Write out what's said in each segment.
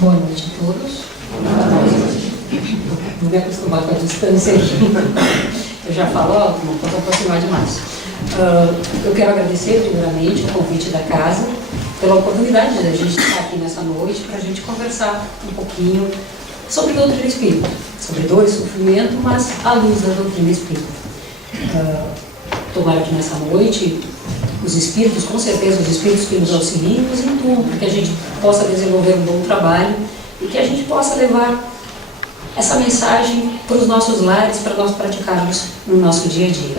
Boa noite a todos. Vou me acostumar com a distância aqui. Eu já falo alto, não posso aproximar demais. Eu quero agradecer primeiramente o convite da casa, pela oportunidade de a gente estar aqui nessa noite para a gente conversar um pouquinho sobre doutrina espírita, sobre dor e sofrimento, mas à luz da doutrina espírita. Tomara que nessa noite os espíritos, com certeza os espíritos que nos auxiliem, nos intuam, para que a gente possa desenvolver um bom trabalho e que a gente possa levar essa mensagem para os nossos lares, para nós praticarmos no nosso dia a dia.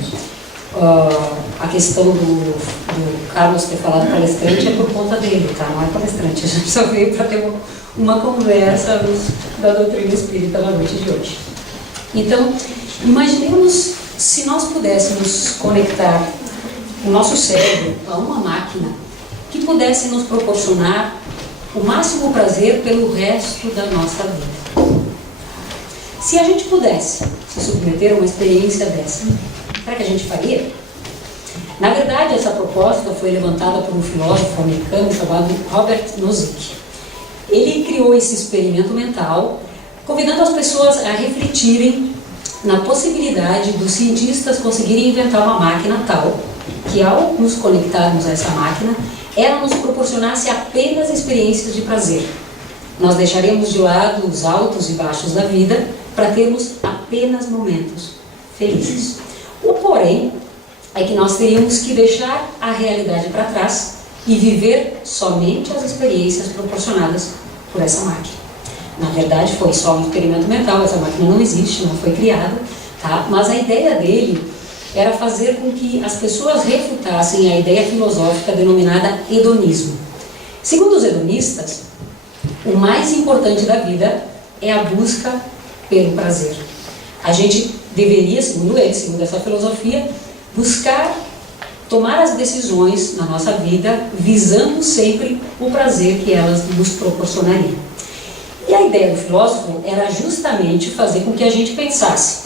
A questão do Carlos ter falado palestrante é por conta dele, tá? Não é palestrante, a gente só veio para ter uma conversa da doutrina espírita na noite de hoje. Então, imaginemos se nós pudéssemos conectar o nosso cérebro a uma máquina que pudesse nos proporcionar o máximo prazer pelo resto da nossa vida. Se a gente pudesse se submeter a uma experiência dessa, será que a gente faria? Na verdade, essa proposta foi levantada por um filósofo americano chamado Robert Nozick. Ele criou esse experimento mental, convidando as pessoas a refletirem na possibilidade dos cientistas conseguirem inventar uma máquina tal que, ao nos conectarmos a essa máquina, ela nos proporcionasse apenas experiências de prazer. Nós deixaríamos de lado os altos e baixos da vida para termos apenas momentos felizes. O porém é que nós teríamos que deixar a realidade para trás e viver somente as experiências proporcionadas por essa máquina. Na verdade, foi só um experimento mental, essa máquina não existe, não foi criada, tá? Mas a ideia dele era fazer com que as pessoas refutassem a ideia filosófica denominada hedonismo. Segundo os hedonistas, o mais importante da vida é a busca pelo prazer. A gente deveria, segundo eles, segundo essa filosofia, buscar tomar as decisões na nossa vida visando sempre o prazer que elas nos proporcionariam. E a ideia do filósofo era justamente fazer com que a gente pensasse: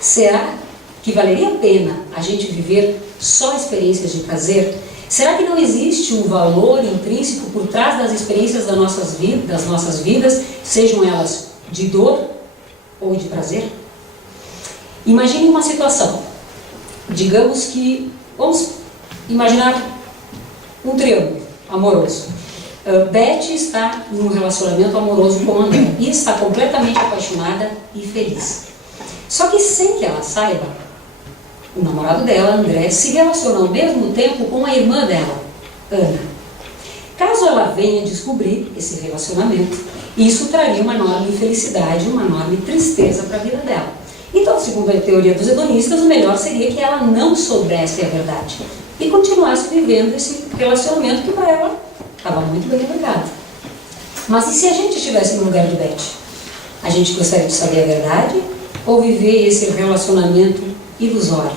será que valeria a pena a gente viver só experiências de prazer? Será que não existe um valor intrínseco por trás das experiências das nossas vidas, sejam elas de dor ou de prazer? Imagine uma situação. Digamos que, vamos imaginar um triângulo amoroso. Beth está em um relacionamento amoroso com André e está completamente apaixonada e feliz. Só que sem que ela saiba, o namorado dela, André, se relaciona ao mesmo tempo com a irmã dela, Ana. Caso ela venha descobrir esse relacionamento, isso traria uma enorme infelicidade, uma enorme tristeza para a vida dela. Então, segundo a teoria dos hedonistas, o melhor seria que ela não soubesse a verdade e continuasse vivendo esse relacionamento que para ela estava muito bem ligado. Mas e se a gente estivesse no lugar de Beth? A gente gostaria de saber a verdade ou viver esse relacionamento ilusório,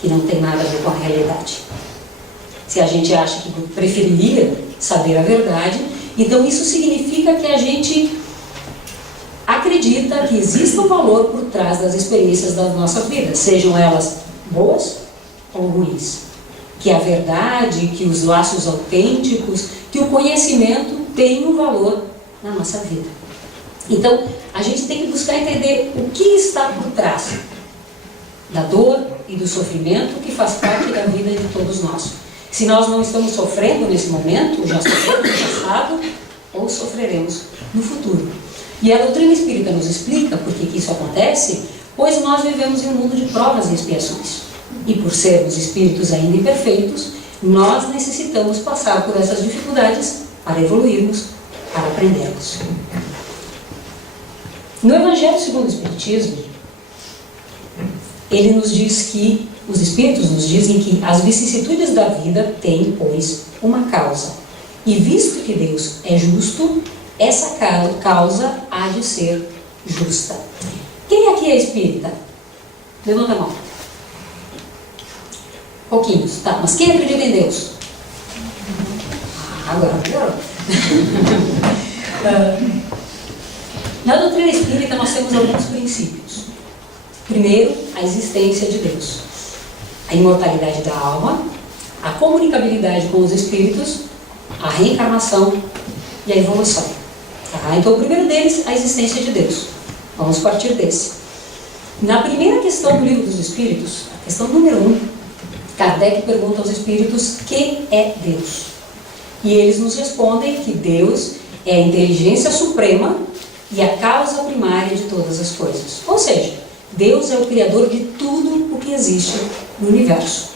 que não tem nada a ver com a realidade? Se a gente acha que preferiria saber a verdade, então isso significa que a gente acredita que existe um valor por trás das experiências da nossa vida, sejam elas boas ou ruins. Que a verdade, que os laços autênticos, que o conhecimento tem um valor na nossa vida. Então, a gente tem que buscar entender o que está por trás da dor e do sofrimento que faz parte da vida de todos nós. Se nós não estamos sofrendo nesse momento, já sofremos no passado, ou sofreremos no futuro. E a doutrina espírita nos explica por que isso acontece, pois nós vivemos em um mundo de provas e expiações. E por sermos espíritos ainda imperfeitos, nós necessitamos passar por essas dificuldades para evoluirmos, para aprendermos. No Evangelho segundo o Espiritismo, ele nos diz que, os Espíritos nos dizem que as vicissitudes da vida têm, pois, uma causa. E visto que Deus é justo, essa causa há de ser justa. Quem aqui é espírita? Levanta a mão. Pouquinhos, tá. Mas quem acredita em Deus? Agora melhorou. Na doutrina espírita nós temos alguns princípios. Primeiro, a existência de Deus, a imortalidade da alma, a comunicabilidade com os espíritos, a reencarnação e a evolução. Tá? Tá? Então, o primeiro deles, a existência de Deus. Vamos partir desse. Na primeira questão do Livro dos Espíritos, a questão número 1, Kardec pergunta aos espíritos: que é Deus? E eles nos respondem que Deus é a inteligência suprema e a causa primária de todas as coisas. Ou seja, Deus é o criador de tudo o que existe no universo.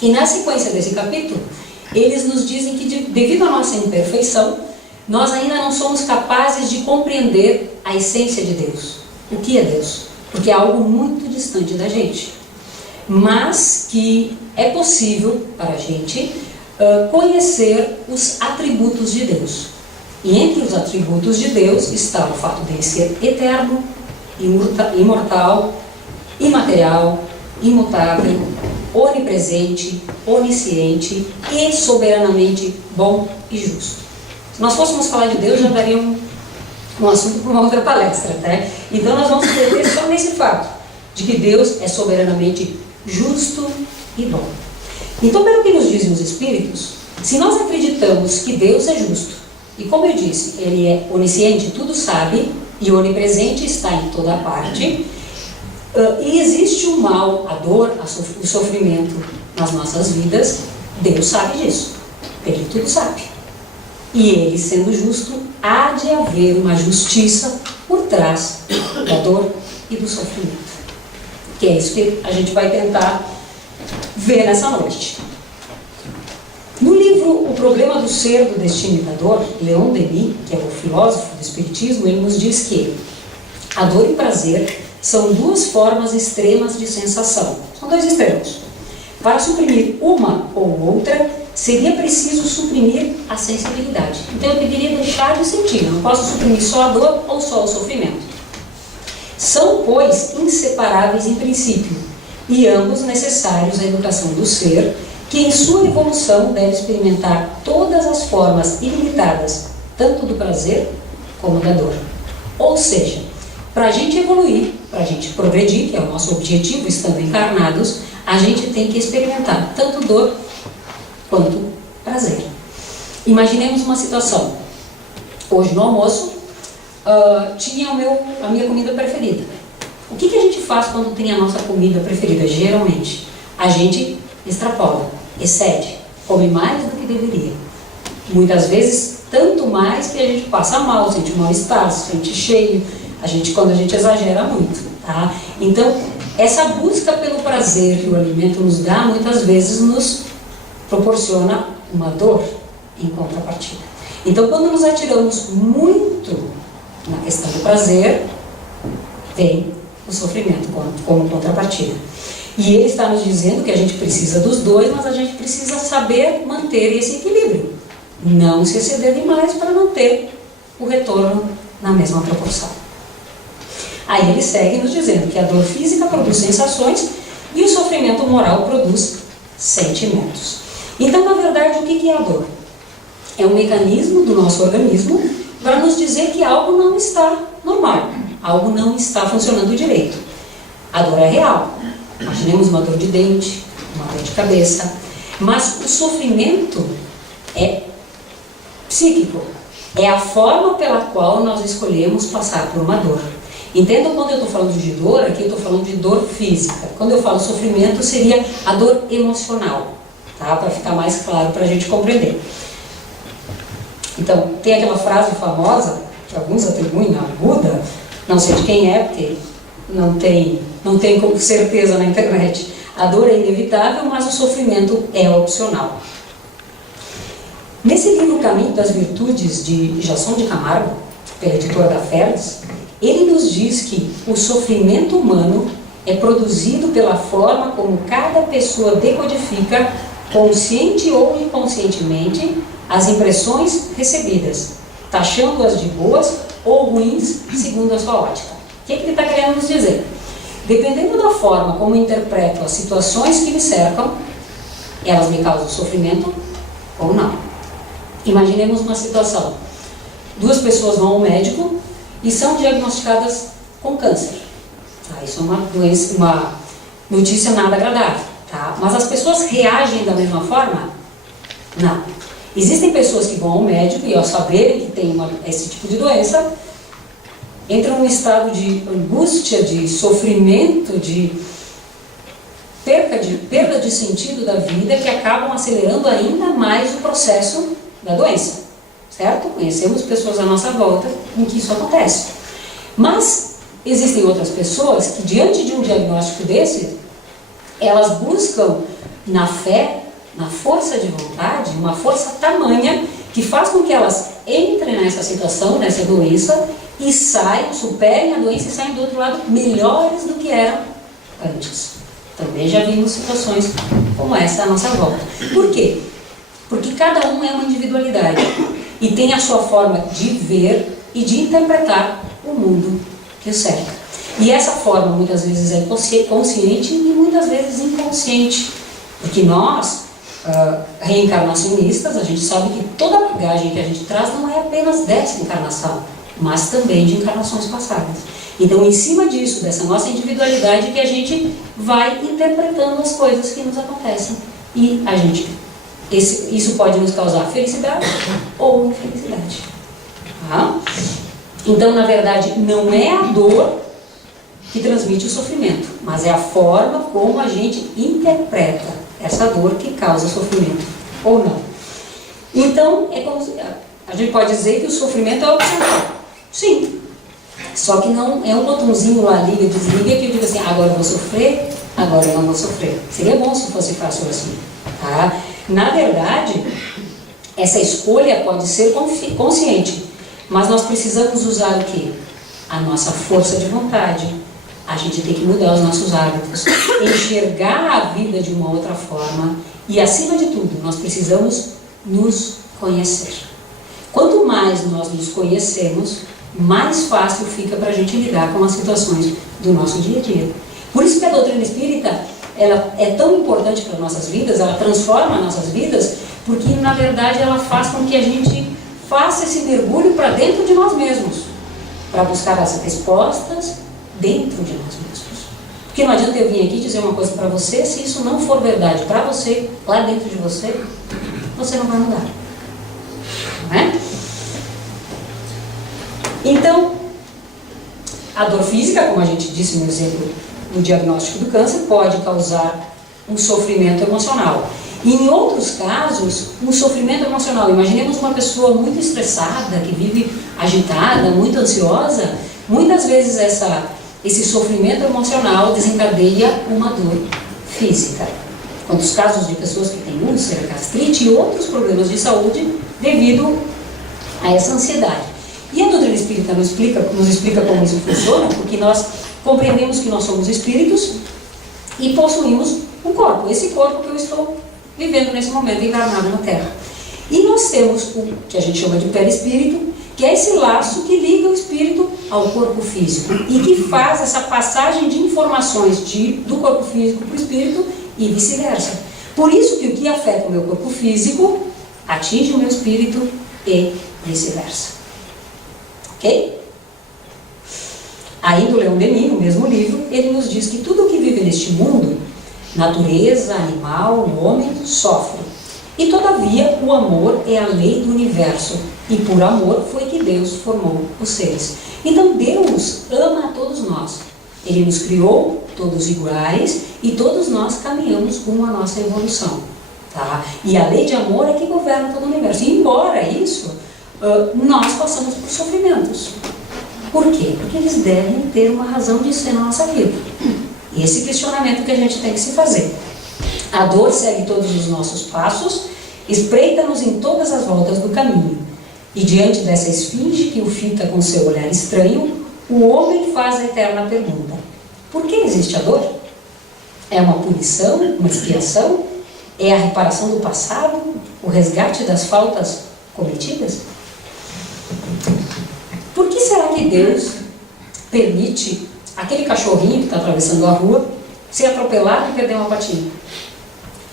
E na sequência desse capítulo, eles nos dizem que devido à nossa imperfeição, nós ainda não somos capazes de compreender a essência de Deus. O que é Deus? Porque é algo muito distante da gente. Mas que é possível para a gente conhecer os atributos de Deus. E entre os atributos de Deus está o fato de ele ser eterno, imortal, imaterial, imutável, onipresente, onisciente e soberanamente bom e justo. Se nós fôssemos falar de Deus, já daria um assunto para uma outra palestra, né? Então nós vamos entender só nesse fato, de que Deus é soberanamente justo e bom. Então, pelo que nos dizem os Espíritos, se nós acreditamos que Deus é justo, e como eu disse, Ele é onisciente, tudo sabe, e onipresente, está em toda parte, e existe o mal, a dor, o sofrimento nas nossas vidas, Deus sabe disso, Ele tudo sabe. E Ele, sendo justo, há de haver uma justiça por trás da dor e do sofrimento. Que é isso que a gente vai tentar ver nessa noite. No livro O Problema do Ser, do Destino e da Dor, Leon Denis, que é o filósofo do Espiritismo, ele nos diz que a dor e o prazer são duas formas extremas de sensação. São dois extremos. Para suprimir uma ou outra, seria preciso suprimir a sensibilidade. Então eu deveria deixar de sentir, não posso suprimir só a dor ou só o sofrimento. São, pois, inseparáveis em princípio, e ambos necessários à educação do ser, que em sua evolução deve experimentar todas as formas ilimitadas, tanto do prazer como da dor. Ou seja, para a gente evoluir, para a gente progredir, que é o nosso objetivo estando encarnados, a gente tem que experimentar tanto dor quanto prazer. Imaginemos uma situação. Hoje no almoço, tinha a minha comida preferida. O que a gente faz quando tem a nossa comida preferida? Geralmente, a gente extrapola, excede, come mais do que deveria. Muitas vezes, tanto mais que a gente passa mal, sente um mal-estar, se sente cheio, quando a gente exagera muito. Tá? Então, essa busca pelo prazer que o alimento nos dá, muitas vezes nos proporciona uma dor em contrapartida. Então, quando nos atiramos muito na questão do prazer, vem o sofrimento como contrapartida. E ele está nos dizendo que a gente precisa dos dois, mas a gente precisa saber manter esse equilíbrio. Não se exceder demais para não ter o retorno na mesma proporção. Aí ele segue nos dizendo que a dor física produz sensações e o sofrimento moral produz sentimentos. Então, na verdade, o que é a dor? É um mecanismo do nosso organismo para nos dizer que algo não está normal, algo não está funcionando direito. A dor é real. Imaginemos uma dor de dente, uma dor de cabeça, mas o sofrimento é psíquico. É a forma pela qual nós escolhemos passar por uma dor. Entendam, quando eu estou falando de dor, aqui eu estou falando de dor física. Quando eu falo sofrimento, seria a dor emocional, tá? Para ficar mais claro para a gente compreender. Então, tem aquela frase famosa, que alguns atribuem a Buda, não sei de quem é, porque não tem com certeza na internet. A dor é inevitável, mas o sofrimento é opcional. Nesse livro Caminho das Virtudes, de Jason de Camargo, pela editora da Ferdes, ele nos diz que o sofrimento humano é produzido pela forma como cada pessoa decodifica, consciente ou inconscientemente, as impressões recebidas, taxando-as de boas ou ruins segundo a sua ótica. O que ele está querendo nos dizer? Dependendo da forma como eu interpreto as situações que me cercam, elas me causam sofrimento ou não. Imaginemos uma situação. Duas pessoas vão ao médico e são diagnosticadas com câncer. Tá? Isso é uma doença, uma notícia nada agradável. Tá? Mas as pessoas reagem da mesma forma? Não. Existem pessoas que vão ao médico e ao saberem que tem esse tipo de doença, entram num estado de angústia, de sofrimento, de perda de sentido da vida, que acabam acelerando ainda mais o processo da doença, certo? Conhecemos pessoas à nossa volta em que isso acontece. Mas existem outras pessoas que, diante de um diagnóstico desse, elas buscam na fé, na força de vontade, uma força tamanha que faz com que elas entrem nessa situação, nessa doença, e saiam, superem a doença e saiam do outro lado melhores do que eram antes. Também já vimos situações como essa à nossa volta. Por quê? Porque cada um é uma individualidade e tem a sua forma de ver e de interpretar o mundo que o cerca. E essa forma muitas vezes é consciente e muitas vezes inconsciente, porque nós, reencarnacionistas, a gente sabe que toda a bagagem que a gente traz não é apenas dessa encarnação, mas também de encarnações passadas. Então, em cima disso, dessa nossa individualidade, que a gente vai interpretando as coisas que nos acontecem. E a gente, isso pode nos causar felicidade ou infelicidade. Tá? Então, na verdade, não é a dor que transmite o sofrimento, mas é a forma como a gente interpreta essa dor que causa sofrimento, ou não. Então, é como a gente pode dizer que o sofrimento é opcional. Sim. Só que não é um botãozinho lá, liga, desliga, que eu digo assim, agora eu vou sofrer, agora eu não vou sofrer. Seria bom se fosse fácil assim. Tá? Na verdade, essa escolha pode ser consciente, mas nós precisamos usar o quê? A nossa força de vontade. A gente tem que mudar os nossos hábitos, enxergar a vida de uma outra forma e, acima de tudo, nós precisamos nos conhecer. Quanto mais nós nos conhecemos, mais fácil fica para a gente lidar com as situações do nosso dia a dia. Por isso que a doutrina espírita, ela é tão importante para as nossas vidas, ela transforma as nossas vidas, porque na verdade ela faz com que a gente faça esse mergulho para dentro de nós mesmos, para buscar as respostas dentro de nós mesmos. Porque não adianta eu vir aqui dizer uma coisa para você, se isso não for verdade para você, lá dentro de você, você não vai mudar. Não é? Então, a dor física, como a gente disse no exemplo do diagnóstico do câncer, pode causar um sofrimento emocional. E em outros casos, um sofrimento emocional. Imaginemos uma pessoa muito estressada, que vive agitada, muito ansiosa. Muitas vezes esse sofrimento emocional desencadeia uma dor física. Quantos casos de pessoas que têm úlcera, gastrite e outros problemas de saúde devido a essa ansiedade. E a doutrina espírita nos explica como isso funciona, porque nós compreendemos que nós somos espíritos e possuímos um corpo, esse corpo que eu estou vivendo nesse momento encarnado na Terra. E nós temos o que a gente chama de perispírito, que é esse laço que liga o espírito ao corpo físico e que faz essa passagem de informações do corpo físico para o espírito e vice-versa. Por isso que o que afeta o meu corpo físico atinge o meu espírito e vice-versa. Ok? Ainda o Leon Denis, no mesmo livro, ele nos diz que tudo o que vive neste mundo, natureza, animal, o homem, sofre. E todavia o amor é a lei do universo, e por amor foi que Deus formou os seres. Então Deus ama a todos nós. Ele nos criou todos iguais e todos nós caminhamos com a nossa evolução. Tá? E a lei de amor é que governa todo o universo. E embora isso, nós passamos por sofrimentos. Por quê? Porque eles devem ter uma razão de ser na nossa vida. Esse questionamento que a gente tem que se fazer. A dor segue todos os nossos passos, espreita-nos em todas as voltas do caminho. E diante dessa esfinge que o fita com seu olhar estranho, o homem faz a eterna pergunta: por que existe a dor? É uma punição, uma expiação? É a reparação do passado? O resgate das faltas cometidas? Por que será que Deus permite aquele cachorrinho que está atravessando a rua ser atropelado e perder uma patinha?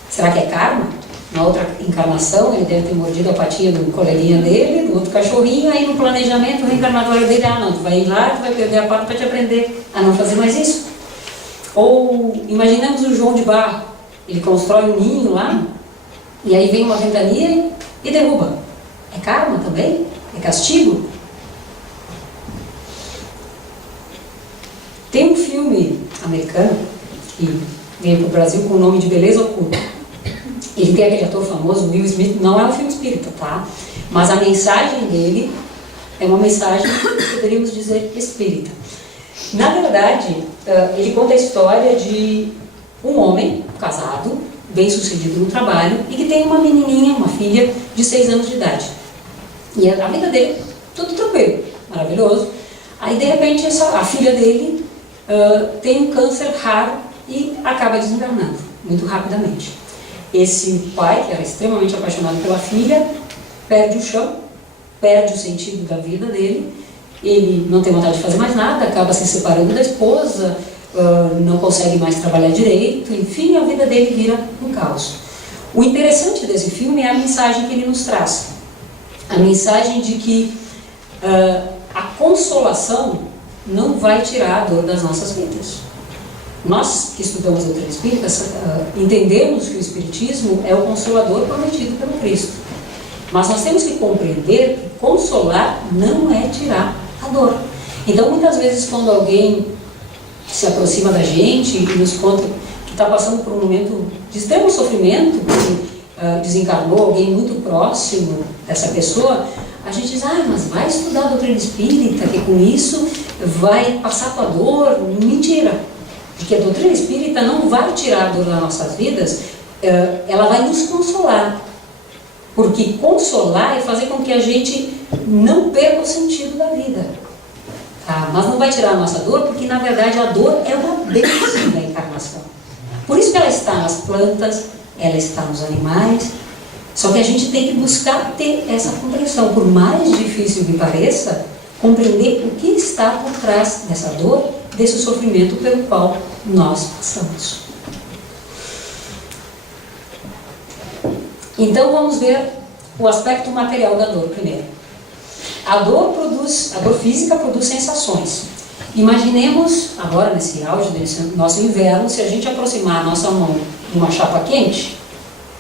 Será que é karma? Na outra encarnação ele deve ter mordido a patinha do coleguinha dele, do outro cachorrinho, aí no planejamento reencarnatório dele, não, tu vai ir lá, tu vai perder a pata para te aprender a não fazer mais isso. Ou imaginemos o João de Barro, ele constrói um ninho lá, e aí vem uma ventania e derruba. É karma também? É castigo? Tem um filme americano que veio para o Brasil com o nome de Beleza Oculta. Ele tem aquele ator famoso, Will Smith, não é um filme espírita, tá? Mas a mensagem dele é uma mensagem, poderíamos dizer, espírita. Na verdade, ele conta a história de um homem casado, bem sucedido no trabalho, e que tem uma menininha, uma filha de 6 anos de idade. E a vida dele, tudo tranquilo, maravilhoso. Aí, de repente, a filha dele tem um câncer raro e acaba desencarnando, muito rapidamente. Esse pai, que era extremamente apaixonado pela filha, perde o chão, perde o sentido da vida dele, ele não tem vontade de fazer mais nada, acaba se separando da esposa, não consegue mais trabalhar direito, enfim, a vida dele vira um caos. O interessante desse filme é a mensagem que ele nos traz. A mensagem de que a consolação não vai tirar a dor das nossas vidas. Nós que estudamos a doutrina espírita entendemos que o Espiritismo é o consolador prometido pelo Cristo. Mas nós temos que compreender que consolar não é tirar a dor. Então, muitas vezes, quando alguém se aproxima da gente e nos conta que está passando por um momento de extremo sofrimento, porque desencarnou alguém muito próximo dessa pessoa, a gente diz, mas vai estudar a doutrina espírita, que com isso vai passar a tua dor. Mentira! Porque a doutrina espírita não vai tirar a dor das nossas vidas, ela vai nos consolar. Porque consolar é fazer com que a gente não perca o sentido da vida. Tá? Mas não vai tirar a nossa dor, porque na verdade a dor é uma bênção da encarnação. Por isso que ela está nas plantas, ela está nos animais. Só que a gente tem que buscar ter essa compreensão. Por mais difícil que pareça, compreender o que está por trás dessa dor, desse sofrimento pelo qual nós passamos. Então vamos ver o aspecto material da dor primeiro. A dor física produz sensações. Imaginemos, agora nesse auge desse nosso inverno, se a gente aproximar a nossa mão de uma chapa quente,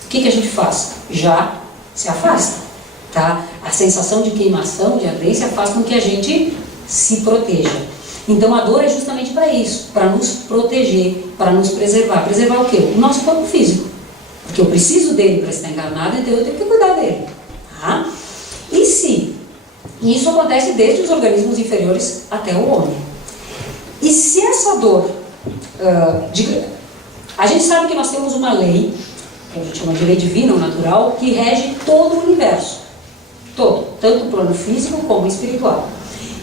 o que a gente faz? Já se afasta, tá? A sensação de queimação, de ardência, faz com que a gente se proteja. Então a dor é justamente para isso, para nos proteger, para nos preservar. Preservar o quê? O nosso corpo físico. Porque eu preciso dele para estar encarnado, então eu tenho que cuidar dele. Tá? E se isso acontece desde os organismos inferiores até o homem. E se essa dor... a gente sabe que nós temos uma lei, que a gente chama de lei divina ou natural, que rege todo o universo. Todo. Tanto o plano físico como o espiritual.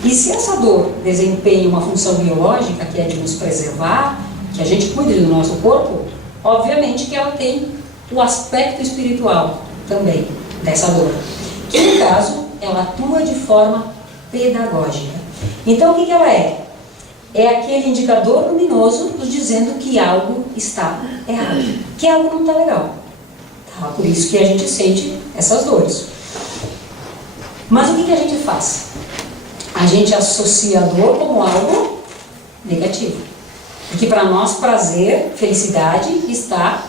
E se essa dor desempenha uma função biológica, que é de nos preservar, que a gente cuide do nosso corpo, obviamente que ela tem o aspecto espiritual também dessa dor, que no caso ela atua de forma pedagógica. Então o que ela é? É aquele indicador luminoso nos dizendo que algo está errado, que algo não está legal. Tá? Por isso que a gente sente essas dores. Mas o que a gente faz? A gente associa a dor como algo negativo. Porque para nós prazer, felicidade está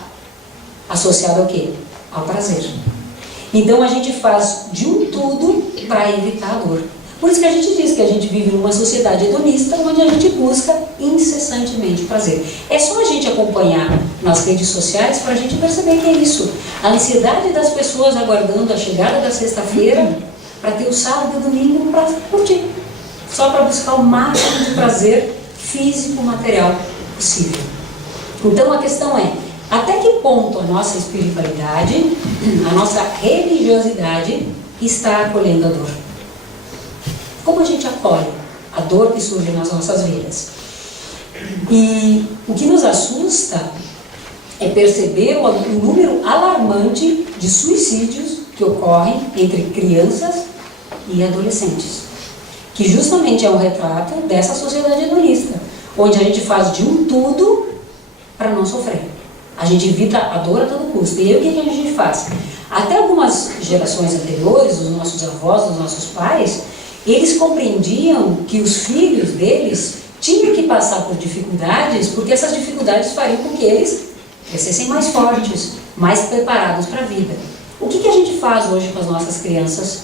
associado ao quê? Ao prazer. Então a gente faz de um tudo para evitar a dor. Por isso que a gente diz que a gente vive numa sociedade hedonista, onde a gente busca incessantemente prazer. É só a gente acompanhar nas redes sociais para a gente perceber que é isso. A ansiedade das pessoas aguardando a chegada da sexta-feira para ter o sábado e o domingo para curtir. Só para buscar o máximo de prazer físico, material possível. Então a questão é, até que ponto a nossa espiritualidade, a nossa religiosidade está acolhendo a dor? Como a gente acolhe a dor que surge nas nossas vidas? E o que nos assusta é perceber o número alarmante de suicídios que ocorrem entre crianças e adolescentes, que justamente é um retrato dessa sociedade hedonista, onde a gente faz de um tudo para não sofrer. A gente evita a dor a todo custo. E aí o que a gente faz? Até algumas gerações anteriores, os nossos avós, os nossos pais, eles compreendiam que os filhos deles tinham que passar por dificuldades, porque essas dificuldades fariam com que eles crescessem mais fortes, mais preparados para a vida. O que a gente faz hoje com as nossas crianças?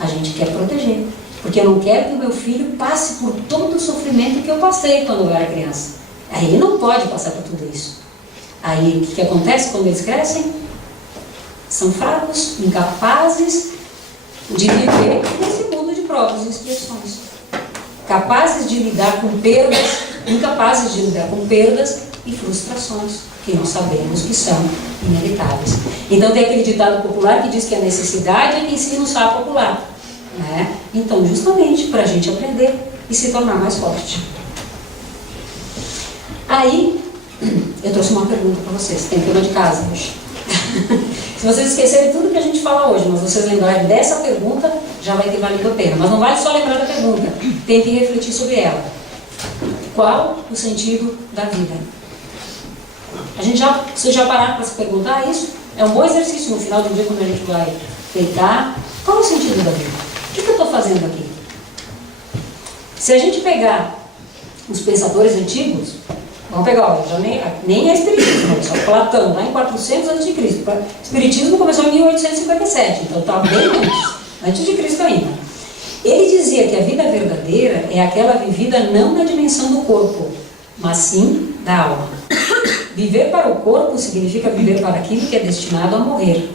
A gente quer proteger. Porque eu não quero que o meu filho passe por todo o sofrimento que eu passei quando eu era criança. Aí ele não pode passar por tudo isso. Aí o que acontece quando eles crescem? São fracos, incapazes de viver nesse mundo de provas e expiações. Capazes de lidar com perdas, incapazes de lidar com perdas e frustrações, que nós sabemos que são inevitáveis. Então tem aquele ditado popular que diz que a necessidade é que ensina o sapo a pular, né? Então, justamente para a gente aprender e se tornar mais forte. Aí, eu trouxe uma pergunta para vocês. Tem tema de casa hoje. Se vocês esquecerem tudo que a gente fala hoje, mas vocês lembrarem dessa pergunta, já vai ter valido a pena. Mas não vale só lembrar da pergunta, tem que refletir sobre ela. Qual o sentido da vida? Vocês já pararam para se perguntar isso? É um bom exercício no final do dia, quando a gente vai deitar. Qual é o sentido da vida? O que eu estou fazendo aqui? Se a gente pegar os pensadores antigos, vamos pegar, olha, já nem é espiritismo, só Platão, lá em 400 a.C. O espiritismo começou em 1857, então está bem antes de Cristo ainda. Ele dizia que a vida verdadeira é aquela vivida não na dimensão do corpo, mas sim da alma. Viver para o corpo significa viver para aquilo que é destinado a morrer.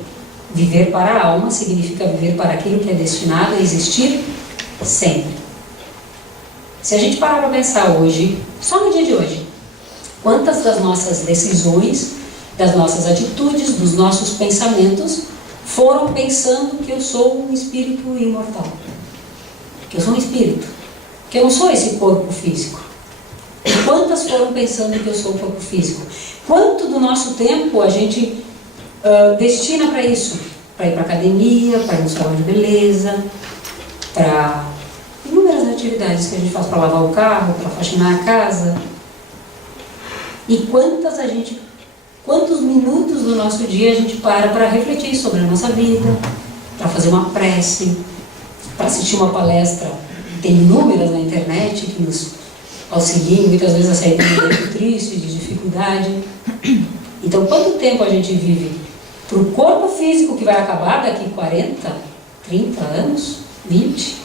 Viver para a alma significa viver para aquilo que é destinado a existir sempre. Se a gente parar para pensar hoje, só no dia de hoje, quantas das nossas decisões, das nossas atitudes, dos nossos pensamentos foram pensando que eu sou um espírito imortal? Que eu sou um espírito, que eu não sou esse corpo físico. Quantas foram pensando que eu sou um corpo físico? Quanto do nosso tempo a gente destina para isso? Para ir para a academia, para ir no salão de beleza, para inúmeras atividades que a gente faz, para lavar o carro, para faxinar a casa. E quantos minutos do nosso dia a gente para refletir sobre a nossa vida, para fazer uma prece, para assistir uma palestra. Tem inúmeras na internet que nos auxiliam muitas vezes a sair de um momento triste, de dificuldade. Então, quanto tempo a gente vive para o corpo físico que vai acabar daqui 40, 30 anos, 20?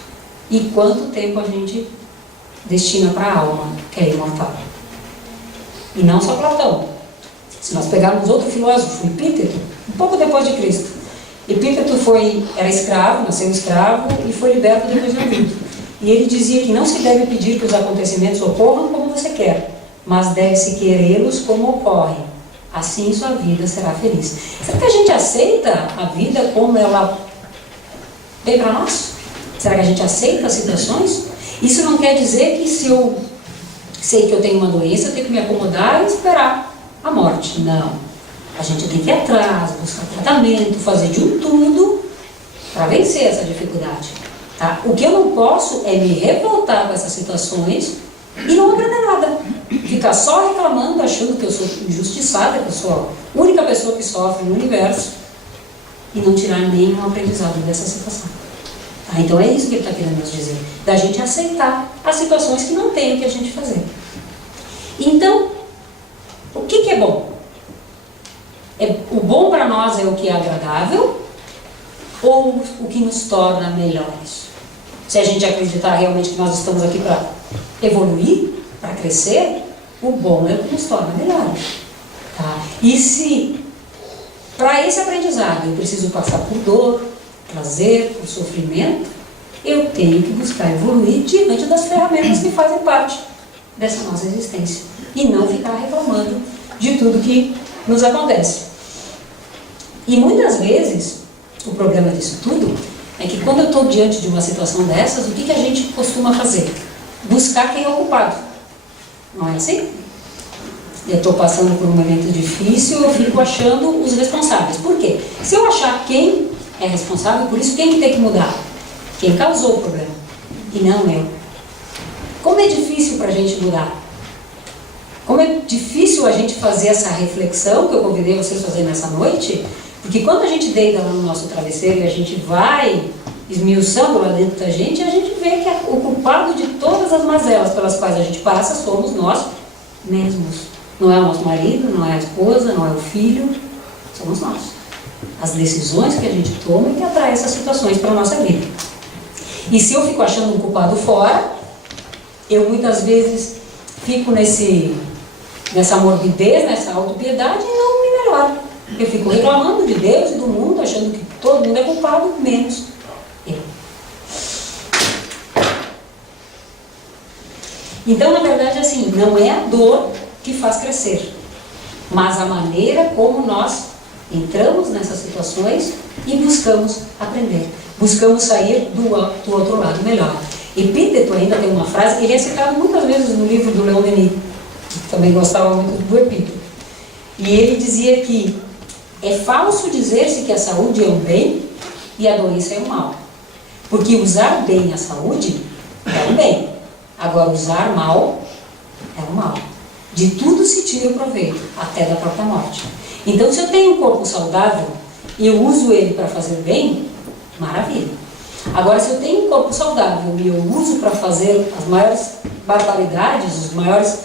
E quanto tempo a gente destina para a alma, que é imortal? E não só Platão. Se nós pegarmos outro filósofo, Epíteto, um pouco depois de Cristo. Epíteto era escravo, nasceu escravo e foi liberto depois de adulto. E ele dizia que não se deve pedir que os acontecimentos ocorram como você quer, mas deve-se querê-los como ocorrem. Assim sua vida será feliz. Será que a gente aceita a vida como ela vem para nós? Será que a gente aceita as situações? Isso não quer dizer que se eu sei que eu tenho uma doença, eu tenho que me acomodar e esperar a morte. Não. A gente tem que ir atrás, buscar tratamento, fazer de um tudo para vencer essa dificuldade. Tá? O que eu não posso é me revoltar com essas situações e não aprender nada. Ficar só reclamando, achando que eu sou injustiçada, que eu sou a única pessoa que sofre no universo e não tirar nenhum aprendizado dessa situação. Tá? Então é isso que ele está querendo nos dizer. Da gente aceitar as situações que não tem o que a gente fazer. Então, o que é bom? O bom para nós é o que é agradável ou o que nos torna melhores? Se a gente acreditar realmente que nós estamos aqui para evoluir, para crescer, o bom é o que nos torna melhores. Tá? E se para esse aprendizado eu preciso passar por dor, prazer, por sofrimento, eu tenho que buscar evoluir diante das ferramentas que fazem parte dessa nossa existência. E não ficar reclamando de tudo que nos acontece. E muitas vezes, o problema disso tudo é que quando eu estou diante de uma situação dessas, o que a gente costuma fazer? Buscar quem é o culpado. Não é assim? Eu estou passando por um momento difícil, eu fico achando os responsáveis. Por quê? Se eu achar quem é responsável por isso, quem que tem que mudar? Quem causou o problema. E não eu. Como é difícil para a gente mudar. Como é difícil a gente fazer essa reflexão que eu convidei vocês a fazer nessa noite, porque quando a gente deita lá no nosso travesseiro e a gente vai esmiuçando lá dentro da gente, a gente vê que o culpado de todas as mazelas pelas quais a gente passa somos nós mesmos. Não é o nosso marido, não é a esposa, não é o filho, somos nós. As decisões que a gente toma é que atrai essas situações para a nossa vida. E se eu fico achando um culpado fora, eu muitas vezes fico nessa morbidez, nessa autopiedade e não me melhoro. Eu fico reclamando de Deus e do mundo, achando que todo mundo é culpado, menos eu. Então, na verdade, assim, não é a dor que faz crescer, mas a maneira como nós entramos nessas situações e buscamos aprender, buscamos sair do outro lado melhor. Epíteto ainda tem uma frase, ele é citado muitas vezes no livro do Leon Denis, que também gostava muito do Epíteto, e ele dizia que é falso dizer-se que a saúde é um bem e a doença é um mal, porque usar bem a saúde é um bem, agora usar mal é um mal. De tudo se tira o proveito, até da própria morte. Então, se eu tenho um corpo saudável e eu uso ele para fazer bem, maravilha. Agora, se eu tenho um corpo saudável e eu uso para fazer as maiores barbaridades, os maiores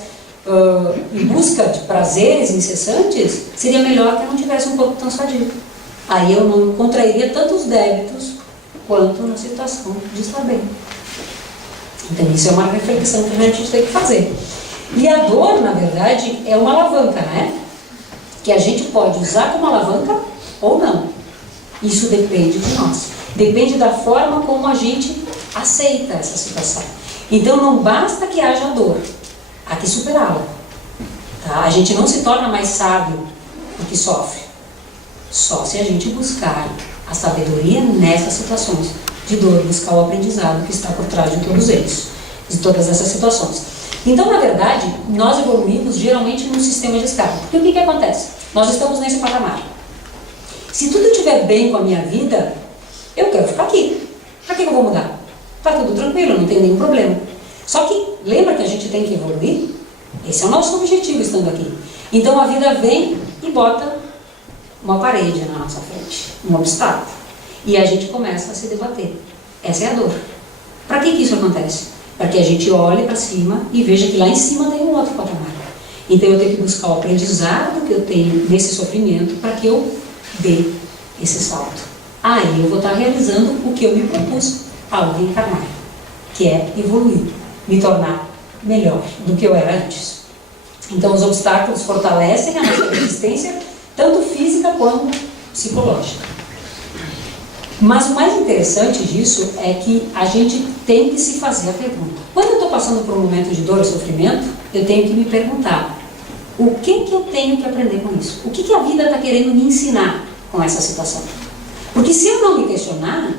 em busca de prazeres incessantes, seria melhor que eu não tivesse um corpo tão sadio. Aí eu não contrairia tantos débitos quanto na situação de estar bem. Então, isso é uma reflexão que a gente tem que fazer. E a dor, na verdade, é uma alavanca, né? Que a gente pode usar como alavanca ou não. Isso depende de nós. Depende da forma como a gente aceita essa situação. Então, não basta que haja dor, há que superá-la. Tá? A gente não se torna mais sábio porque sofre. Só se a gente buscar a sabedoria nessas situações de dor, buscar o aprendizado que está por trás de todos eles, de todas essas situações. Então, na verdade, nós evoluímos geralmente num sistema de escape. Porque o que acontece? Nós estamos nesse patamar. Se tudo estiver bem com a minha vida, eu quero ficar aqui. Para que eu vou mudar? Está tudo tranquilo, não tem nenhum problema. Só que, lembra que a gente tem que evoluir? Esse é o nosso objetivo estando aqui. Então, a vida vem e bota uma parede na nossa frente, um obstáculo. E a gente começa a se debater. Essa é a dor. Para que isso acontece? Para que a gente olhe para cima e veja que lá em cima tem um outro patamar. Então eu tenho que buscar o aprendizado que eu tenho nesse sofrimento para que eu dê esse salto. Aí eu vou estar realizando o que eu me propus ao reencarnar, que é evoluir, me tornar melhor do que eu era antes. Então os obstáculos fortalecem a nossa resistência, tanto física quanto psicológica. Mas o mais interessante disso é que a gente tem que se fazer a pergunta. Quando eu estou passando por um momento de dor e sofrimento, eu tenho que me perguntar: o que eu tenho que aprender com isso? O que a vida está querendo me ensinar com essa situação? Porque se eu não me questionar,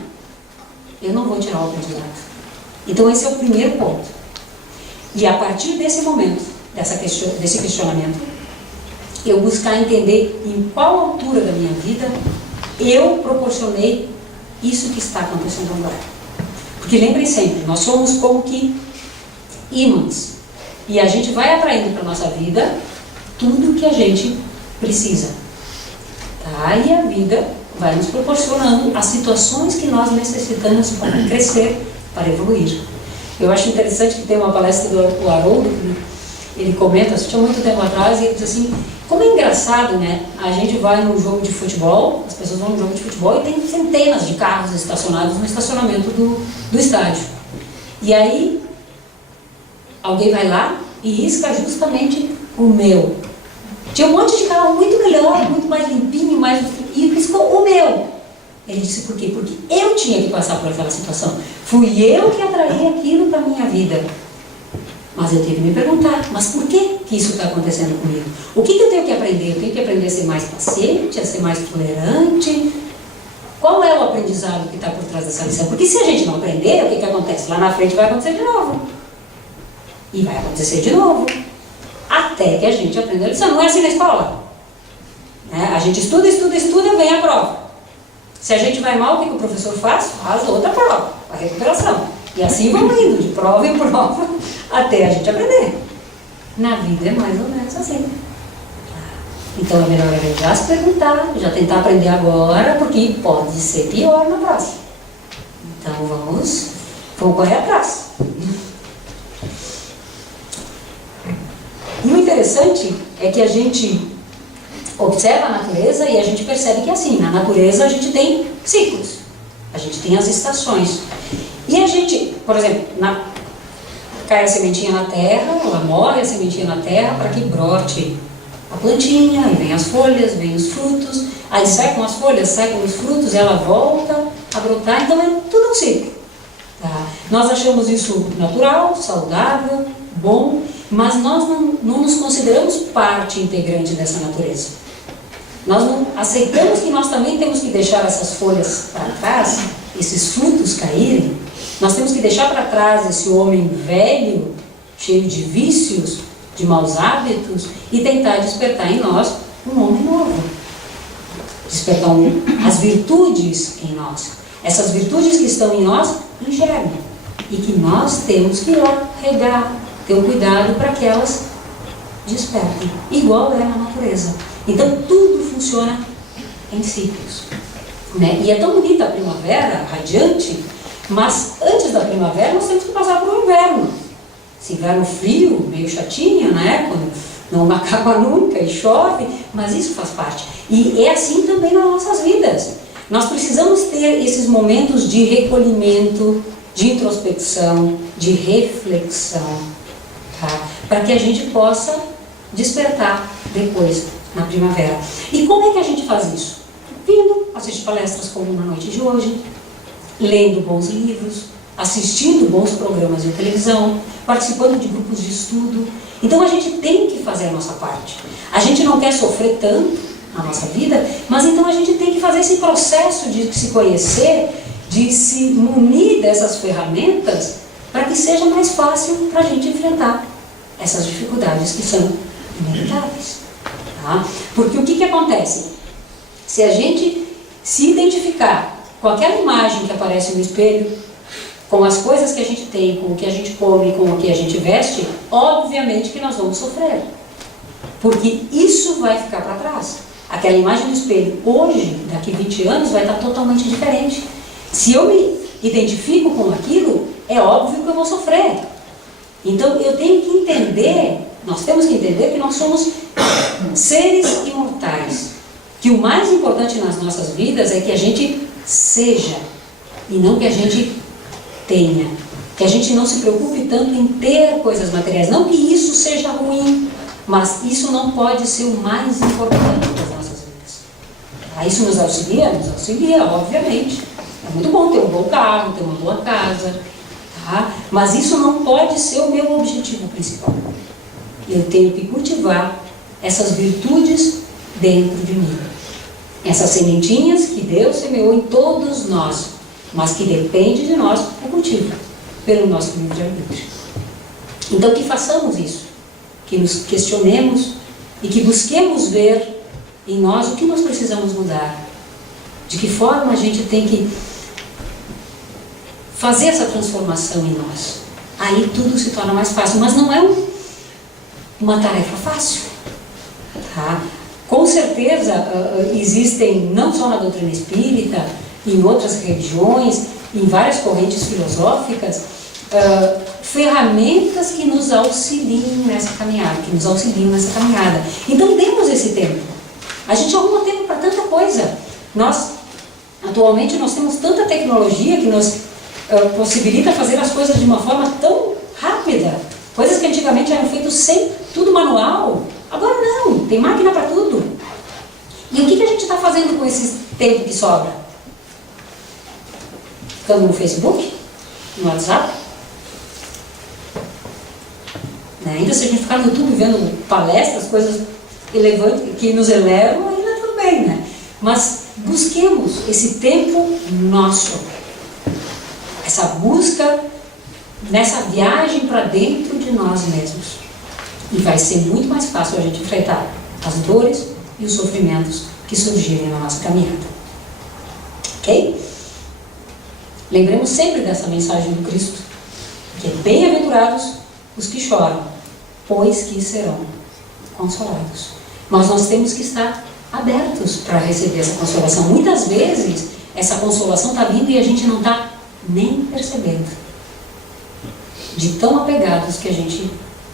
eu não vou tirar o aprendizado. Então esse é o primeiro ponto. E a partir desse momento, desse questionamento, eu buscar entender em qual altura da minha vida eu proporcionei isso que está acontecendo agora. Porque lembrem sempre, nós somos como que ímãs. E a gente vai atraindo para a nossa vida tudo que a gente precisa. Tá? E a vida vai nos proporcionando as situações que nós necessitamos para crescer, para evoluir. Eu acho interessante que tem uma palestra do Haroldo, que ele comenta, assistiu muito tempo atrás, e ele diz assim: como é engraçado, né? A gente vai num jogo de futebol, as pessoas vão num jogo de futebol e tem centenas de carros estacionados no estacionamento do estádio. E aí, alguém vai lá e risca justamente o meu. Tinha um monte de carro muito melhor, muito mais limpinho, e riscou o meu. Ele disse: por quê? Porque eu tinha que passar por aquela situação. Fui eu que atraí aquilo para a minha vida. Mas eu tenho que me perguntar: mas por que isso está acontecendo comigo? O que eu tenho que aprender? Eu tenho que aprender a ser mais paciente, a ser mais tolerante. Qual é o aprendizado que está por trás dessa lição? Porque se a gente não aprender, o que acontece? Lá na frente vai acontecer de novo. E vai acontecer de novo. Até que a gente aprenda a lição. Não é assim na escola. A gente estuda, vem a prova. Se a gente vai mal, o que o professor faz? Faz outra prova, a recuperação. E assim vamos indo, de prova em prova, até a gente aprender. Na vida é mais ou menos assim. Então é melhor a gente já se perguntar, já tentar aprender agora, porque pode ser pior na próxima. Então vamos correr atrás. E o interessante é que a gente, observa a natureza e a gente percebe que assim, na natureza a gente tem ciclos, a gente tem as estações. E a gente, por exemplo, cai a sementinha na terra, ela morre a sementinha na terra para que brote a plantinha, aí vem as folhas, vem os frutos, aí secam as folhas, secam os frutos, ela volta a brotar, então é tudo um ciclo. Tá? Nós achamos isso natural, saudável, bom, mas nós não nos consideramos parte integrante dessa natureza. Nós não aceitamos que nós também temos que deixar essas folhas para trás, esses frutos caírem, nós temos que deixar para trás esse homem velho, cheio de vícios, de maus hábitos, e tentar despertar em nós um homem novo. Despertar as virtudes em nós. Essas virtudes que estão em nós, em germe. E que nós temos que ir lá regar, ter um cuidado para que elas despertem. Igual é na natureza. Então tudo funciona em ciclos. Né? E é tão bonita a primavera, radiante, mas antes da primavera nós temos que passar por um inverno. Esse inverno frio, meio chatinho, né? Quando não acaba nunca e chove, mas isso faz parte. E é assim também nas nossas vidas. Nós precisamos ter esses momentos de recolhimento, de introspecção, de reflexão, tá? Para que a gente possa despertar depois, na primavera. E como é que a gente faz isso? Vindo assistir palestras como na noite de hoje, lendo bons livros, assistindo bons programas de televisão, participando de grupos de estudo. Então a gente tem que fazer a nossa parte. A gente não quer sofrer tanto na nossa vida, mas então a gente tem que fazer esse processo de se conhecer, de se munir dessas ferramentas, para que seja mais fácil para a gente enfrentar essas dificuldades que são inevitáveis. Tá? Porque o que acontece? Se a gente se identificar com aquela imagem que aparece no espelho, com as coisas que a gente tem, com o que a gente come, com o que a gente veste, obviamente que nós vamos sofrer. Porque isso vai ficar para trás. Aquela imagem do espelho, hoje, daqui 20 anos, vai estar totalmente diferente. Se eu me identifico com aquilo, é óbvio que eu vou sofrer. Então, eu tenho que entender, nós temos que entender que nós somos seres imortais. Que o mais importante nas nossas vidas é que a gente seja, e não que a gente tenha. Que a gente não se preocupe tanto em ter coisas materiais. Não que isso seja ruim, mas isso não pode ser o mais importante das nossas vidas. Isso nos auxilia, obviamente. É muito bom ter um bom carro, ter uma boa casa, tá? Mas isso não pode ser o meu objetivo principal. Eu tenho que cultivar essas virtudes dentro de mim. Essas sementinhas que Deus semeou em todos nós, mas que depende de nós o cultivo, pelo nosso livre-arbítrio. Então que façamos isso, que nos questionemos e que busquemos ver em nós o que nós precisamos mudar, de que forma a gente tem que fazer essa transformação em nós. Aí tudo se torna mais fácil, mas não é uma tarefa fácil, tá? Com certeza existem, não só na doutrina espírita, em outras religiões, em várias correntes filosóficas, ferramentas que nos auxiliem nessa caminhada, Então demos esse tempo. A gente arruma tempo para tanta coisa. Atualmente nós temos tanta tecnologia que nos possibilita fazer as coisas de uma forma tão rápida. Coisas que antigamente eram feitas sem tudo manual. Agora não, tem máquina para tudo. E o que a gente está fazendo com esse tempo que sobra? Ficando no Facebook? No WhatsApp? Ainda se a gente ficar no YouTube vendo palestras, coisas que nos elevam, ainda tudo bem, né? Mas busquemos esse tempo nosso. Essa busca, nessa viagem para dentro de nós mesmos. E vai ser muito mais fácil a gente enfrentar as dores e os sofrimentos que surgirem na nossa caminhada. Ok? Lembremos sempre dessa mensagem do Cristo, que é bem-aventurados os que choram, pois que serão consolados. Mas nós temos que estar abertos para receber essa consolação. Muitas vezes, essa consolação está vindo e a gente não está nem percebendo. De tão apegados que a gente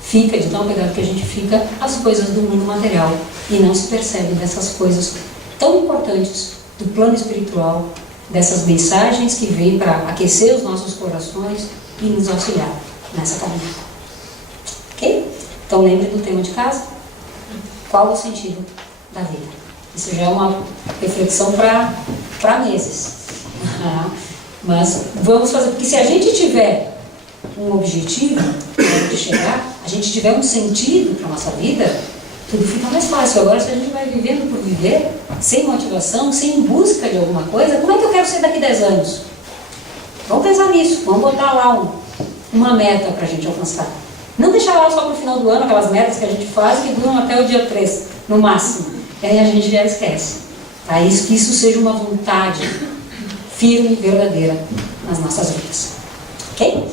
fica, de tão apegado que a gente fica às coisas do mundo material e não se percebe dessas coisas tão importantes do plano espiritual, dessas mensagens que vêm para aquecer os nossos corações e nos auxiliar nessa caminhada. Ok? Então lembre do tema de casa. Qual o sentido da vida? Isso já é uma reflexão para meses. Mas vamos fazer, porque se a gente tiver um objetivo de chegar, a gente tiver um sentido para a nossa vida, tudo fica mais fácil. Agora, se a gente vai vivendo por viver, sem motivação, sem busca de alguma coisa, como é que eu quero ser daqui 10 anos? Vamos pensar nisso, vamos botar lá uma meta para a gente alcançar. Não deixar lá só para o final do ano, aquelas metas que a gente faz que duram até o dia 3, no máximo. E aí a gente já esquece. Tá? Que isso seja uma vontade firme e verdadeira nas nossas vidas. Ok?